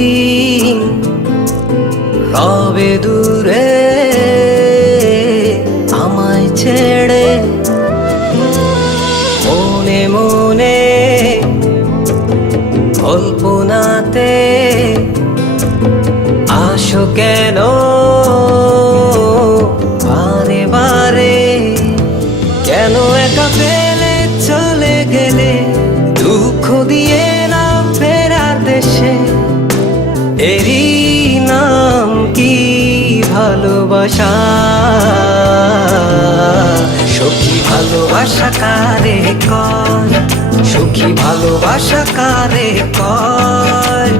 কতদিন রবে দূরে আমায় ছেড়ে, মনে মনে কল্পনাতে আসো কেন বারে বারে, কেন একা ফেলে চলে গেলে দুঃখ দিয়ে না ফেরার দেশে। এরই নাম কি ভালোবাসা? সখী ভালোবাসা কারে কয়, সখী ভালোবাসা কারে কয়?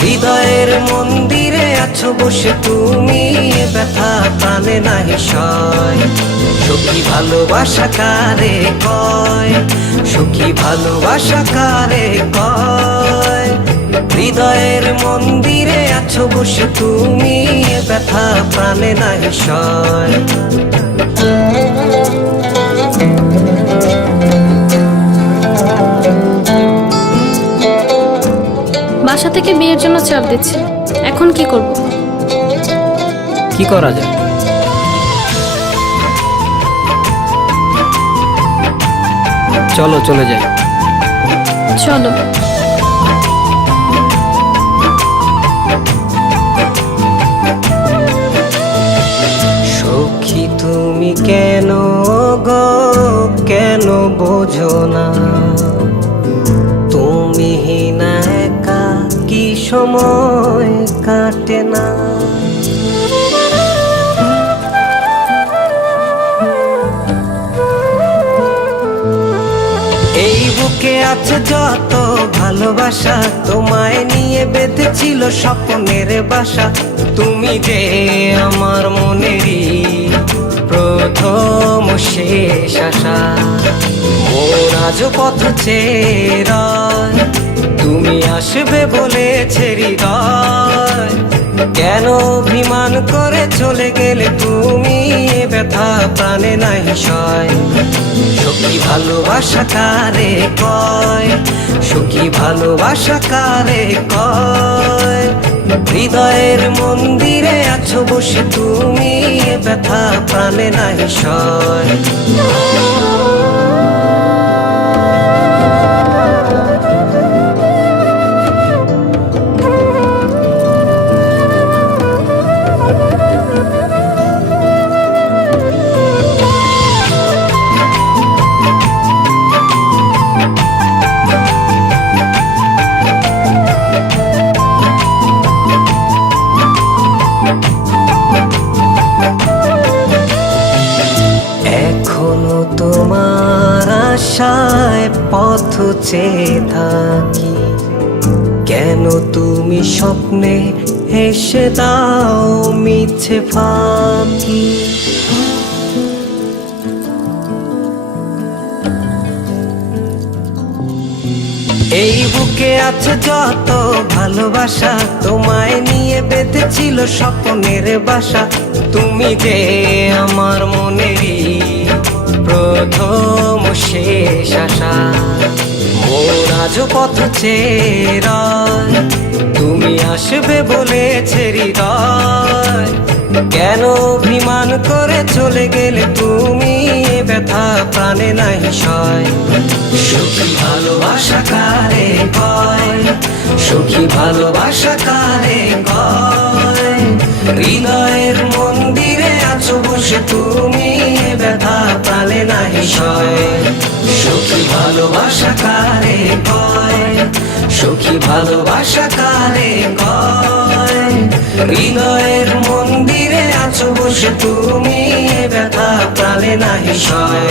হৃদয়ের মন্দিরে আছো বসে তুমি, ব্যথা প্রাণে নাহি সয়। সখী ভালোবাসা কারে কয়, সখী ভালোবাসা কারে কয়? হৃদয়ের মন্দিরে আছো বসে তুমি, ব্যথা প্রাণে নাহি সয়। বাসা থেকে বিয়ের জন্য চাপ দিচ্ছে, এখন কি করব? কি করা যায়? চলো চলে যাই। চলো। সখী তুমি কেন গো, কেন বোঝো না? তুমি না একা কি সময় কাটে না? এই বুকে আছে যত ভালোবাসা, তোমায় নিয়ে বেঁধেছিল স্বপ্নের বাসা। তুমি যে আমার মনেরই প্রথম শেষ আশা। মোর আজ পথ চেয়ে রয়, তুমি আসবে বলেছে হৃদয়। কেন অভিমান করে চলে গেলে তুমি, ব্যথা প্রাণে নাহি সয়। সখী ভালোবাসা কারে কয়, সখী ভালোবাসা কারে কয়? হৃদয়ের মন্দিরে আছো বসে তুমি, ব্যথা প্রাণে নাহি সয়। এখনো তোমার আশায় পথ চেয়ে থাকি, কেন তুমি স্বপ্নে হেসে দাও মিছে ফাঁকি? এই বুকে আছে যত ভালোবাসা, তোমায় নিয়ে বেঁধেছিল স্বপ্নের বাসা। তুমি যে আমার মনেরই প্রথম শেষ আশা। মোর আজ পথ চেয়ে রয়, তুমি আসবে বলেছে হৃদয়। কেন অভিমান করে চলে গেলে তুমি, ব্যথা প্রাণে নাহি সয়। সখী ভালোবাসা কারে কয়, সখী ভালোবাসা কারে কয়? হৃদয়ের মন্দিরে আছো বসে তুমি, ব্যথা প্রাণে নাহি সয়। সখী ভালোবাসা কারে কয়, সখী ভালোবাসা কারে কয়? হৃদয়ের মন্দিরে আছো বসে তুমি, ব্যথা প্রাণে নাহি সয়।